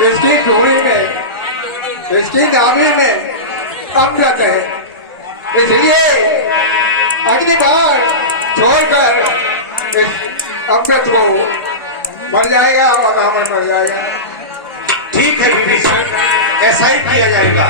इसकी चूड़ी में, इसकी नाभि में अमृत है, इसलिए अगली बार छोड़कर इस अमृत को मर जाएगा और रावण मर जाएगा। ठीक है विभीषण, ऐसा ही किया जाएगा।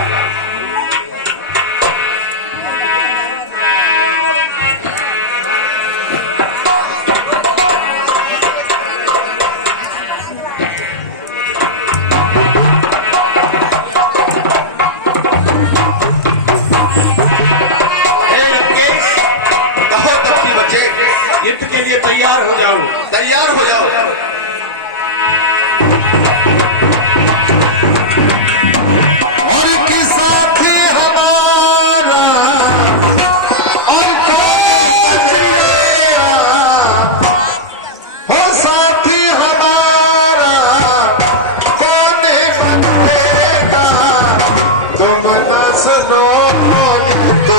युद्ध के लिए तैयार हो जाओ, तैयार हो जाओ। और कि साथी हमारा और कौन जिएगा, हो साथी हमारा कौन बनेगा, तुम न सुनो तो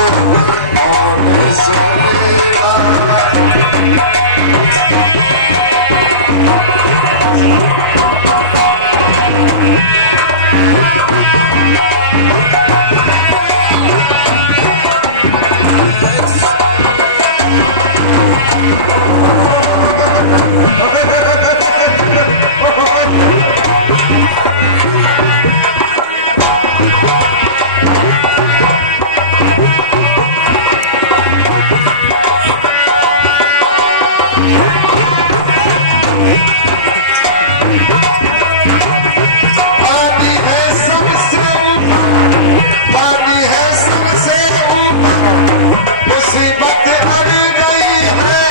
मुसीबत हर गई है,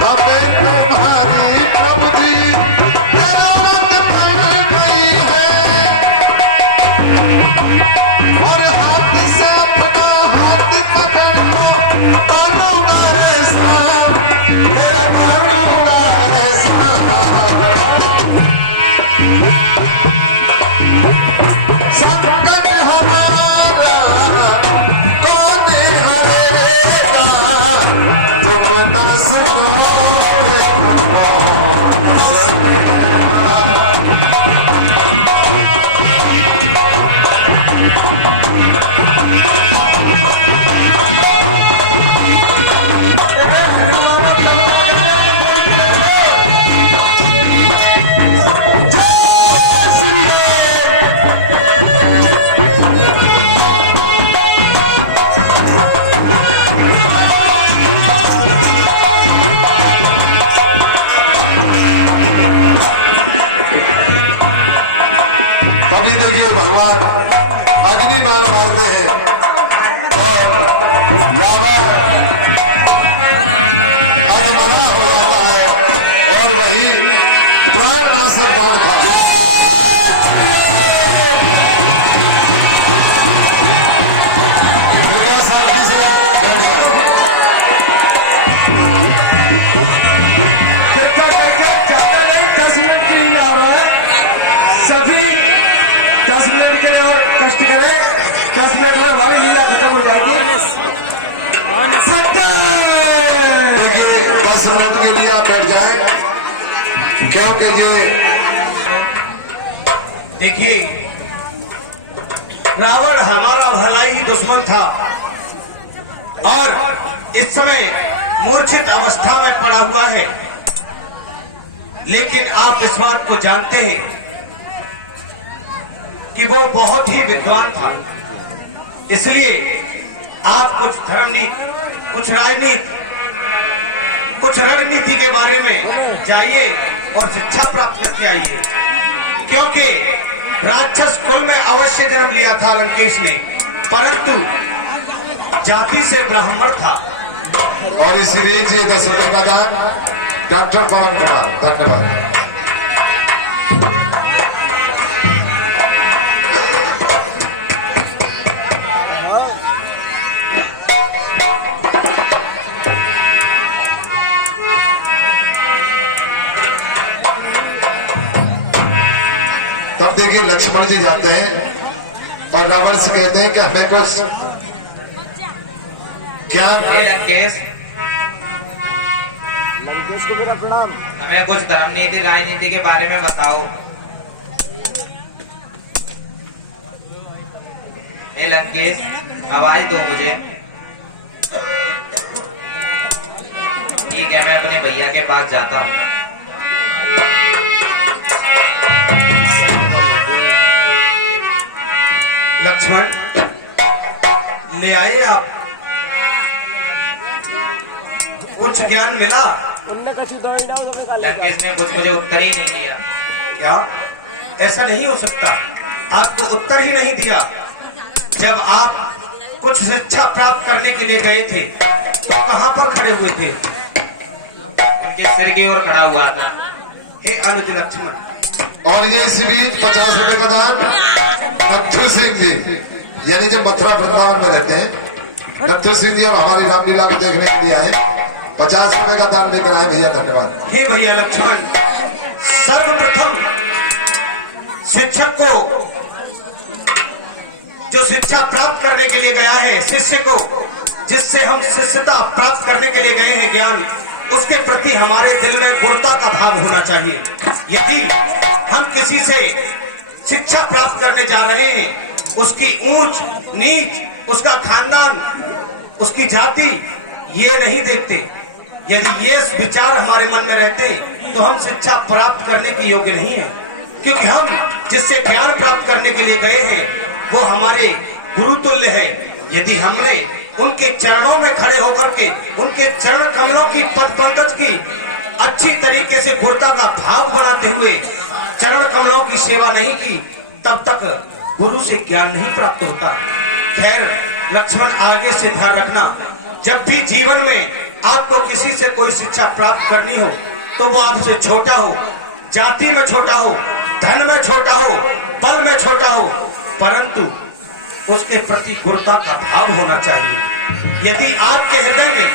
हमें तुम्हारी प्रभु जी जरूरत पड़ गई है। और हाथ से अपना हाथ पकड़ को करूँगा ऐसा, मेरा करूँगा ऐसा। संकट हमारा कौन हरेगा, तुम न सुनो अगली बार मारते हैं आज मना हो जाता है और वही प्राण नाशक सभी 10 मिनट के लिए और कष्ट करें। 10 मिनट में हमारी लीला खत्म हो जाएगी। देखिए 10 मिनट के लिए आप बैठ जाएं, क्योंकि ये देखिए रावण हमारा भला ही दुश्मन था और इस समय मूर्छित अवस्था में पड़ा हुआ है, लेकिन आप इस बात को जानते हैं कि वो बहुत ही विद्वान था। इसलिए आप कुछ धर्मनीति, कुछ राजनीति, कुछ रणनीति के बारे में जाइए और शिक्षा प्राप्त करके आइए, क्योंकि राक्षस कुल में अवश्य जन्म लिया था लंकेश ने, परंतु जाति से ब्राह्मण था। और इसीलिए 10 रुपए का दान डॉक्टर पवन कुमार, धन्यवाद। तब देखिए लक्ष्मण जी जाते हैं और रावण से कहते हैं कि हमें कुछ क्या लंकेश को मेरा प्रणाम। हमें कुछ धर्म नीति राजनीति के बारे में बताओ। लंकेश, आवाज दो मुझे। ठीक है, मैं अपने भैया के पास जाता हूँ। लक्ष्मण, ले आए आप? कुछ ज्ञान मिला? उनने कछु दौड़ डाउ तो काले लंकेश ने कुछ मुझे उत्तर ही नहीं दिया। क्या? ऐसा नहीं हो सकता। आपको उत्तर ही नहीं दिया। जब आप कुछ शिक्षा प्राप्त करने के लिए गए थे तो कहां पर खड़े हुए थे? उनके सिर की ओर खड़ा हुआ था। हे अनुज लक्ष्मण, और ये इसी बीच 50 रुपए का दान नथु सिंह जी, यानी जो मथुरा वृंदावन में रहते हैं, नथु सिंह जी और हमारी रामलीला को देखने के लिए आए, 50 रुपए का दान देकर आए भैया, धन्यवाद। हे भैया लक्ष्मण, सर्वप्रथम शिक्षक को, जो शिक्षा प्राप्त करने के लिए गया है, शिष्य को, जिससे हम शिष्यता प्राप्त करने के लिए गए हैं ज्ञान, उसके प्रति हमारे दिल में गुणता का भाव होना चाहिए। यदि हम किसी से शिक्षा प्राप्त करने जा रहे हैं, उसकी ऊंच नीच, उसका खानदान, उसकी जाति, ये नहीं देखते। यदि ये विचार हमारे मन में रहते तो हम शिक्षा प्राप्त करने के योग्य नहीं है, क्योंकि हम जिससे ज्ञान प्राप्त करने के लिए गए हैं वो हमारे गुरु तुल्य है। यदि हमने उनके चरणों में खड़े होकर के उनके चरण कमलों की पद पंकज की अच्छी तरीके से गुरुता का भाव बनाते हुए चरण कमलों की सेवा नहीं की, तब तक गुरु से ज्ञान नहीं प्राप्त होता। खैर लक्ष्मण, आगे से ध्यान रखना, जब भी जीवन में आपको किसी से कोई शिक्षा प्राप्त करनी हो तो वो आपसे छोटा हो, जाति में छोटा हो, धन में छोटा हो, बल में छोटा हो, परंतु उसके प्रति गुरुता का भाव होना चाहिए। यदि आपके हृदय में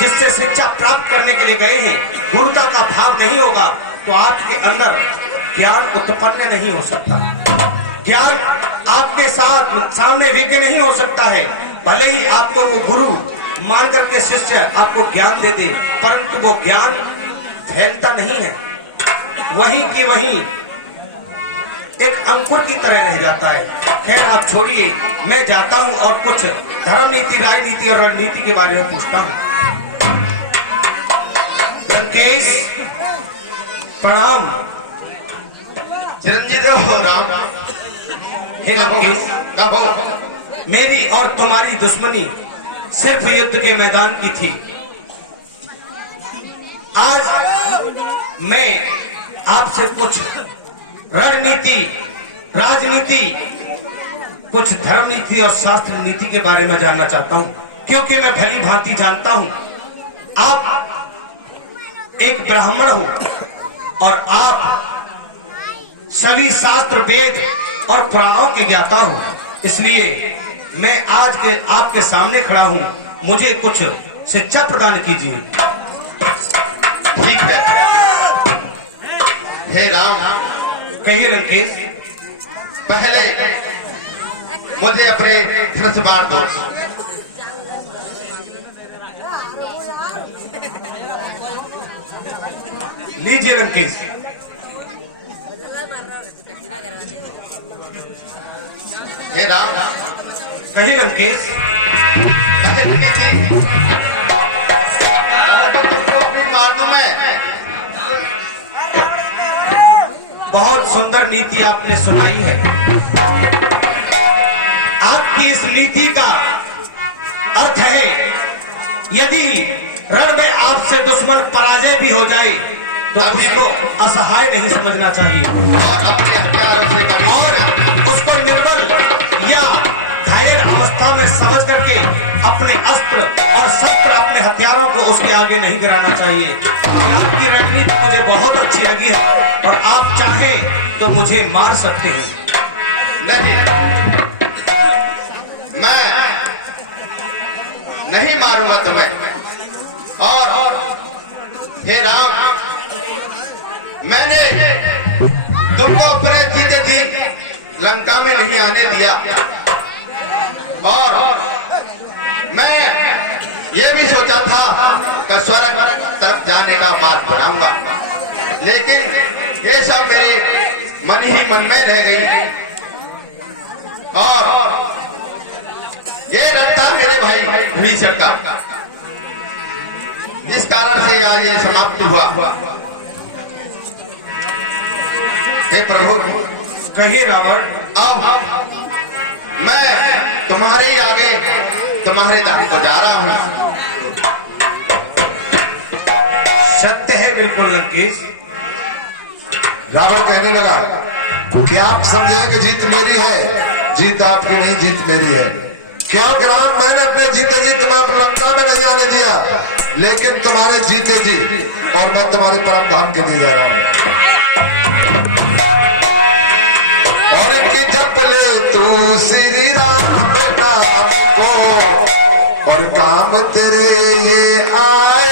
जिससे शिक्षा प्राप्त करने के लिए गए हैं गुरुता का भाव नहीं होगा तो आपके अंदर ज्ञान उत्पन्न नहीं हो सकता। ज्ञान आपके साथ सामने विज्ञ नहीं हो सकता है। भले ही आपको वो गुरु मान करके शिष्य आपको ज्ञान दे दे, परंतु वो ज्ञान फैलता नहीं है, वहीं की वहीं एक अंकुर की तरह रह जाता है। खैर आप छोड़िए, मैं जाता हूं और कुछ धर्म नीति, राजनीति और रणनीति के बारे में पूछता हूं। लंकेश, प्रणाम। चिरंजीव हो राम। हे लंकेश, कहो। मेरी और तुम्हारी दुश्मनी सिर्फ युद्ध के मैदान की थी। आज मैं आपसे कुछ रणनीति, राजनीति, कुछ धर्म नीति और शास्त्र नीति के बारे में जानना चाहता हूं, क्योंकि मैं भली भांति जानता हूं आप एक ब्राह्मण हो और आप सभी शास्त्र, वेद और पुराणों के ज्ञाता हो। इसलिए मैं आज के आपके सामने खड़ा हूं, मुझे कुछ शिक्षा प्रदान कीजिए। ठीक है। हे राम, कहिए लंकेश। पहले मुझे अपने धनुष बाण दो। लीजिए लंकेश। हे राम, कहिए लंकेश। मार दूं मैं। बहुत सुंदर नीति आपने सुनाई है। आपकी इस नीति का अर्थ है, यदि रण में आपसे दुश्मन पराजय भी हो जाए तो उसको असहाय नहीं समझना चाहिए और उसको निर्बल या घायल अवस्था में समझ करके अपने अस्त्र और शस्त्र, अपने हथियारों को उसके आगे नहीं गिराना चाहिए। आपकी रणनीति मुझे बहुत अच्छी लगी है और आप चाहें तो मुझे मार सकते हैं। नहीं, मैं नहीं मारूंगा तुम्हें। और हे राम, मैंने तुमको अपने जीते जी लंका में नहीं आने दिया और मैं ये भी सोचा था कि स्वर्ग तक जाने का मार्ग बनाऊंगा, लेकिन ये सब मेरे मन ही मन में रह गई और विभीषण का, जिस कारण से आज ये समाप्त हुआ। हे प्रभु, कहिए रावण। अब मैं तुम्हारे आगे तुम्हारे दान को जा रहा हूं। सत्य है बिल्कुल लंकेश। रावण कहने लगा, क्या आप समझे कि जीत मेरी है? जीत आपकी नहीं, जीत मेरी है। क्योंकि राम, मैंने अपने जीते जी तुम्हें लंका में नहीं आने दिया, लेकिन तुम्हारे जीते जी और मैं तुम्हारे परम धाम के लिए जा रहा हूं। और इनकी जप ले तू श्री राम नाम को, और काम तेरे ये आए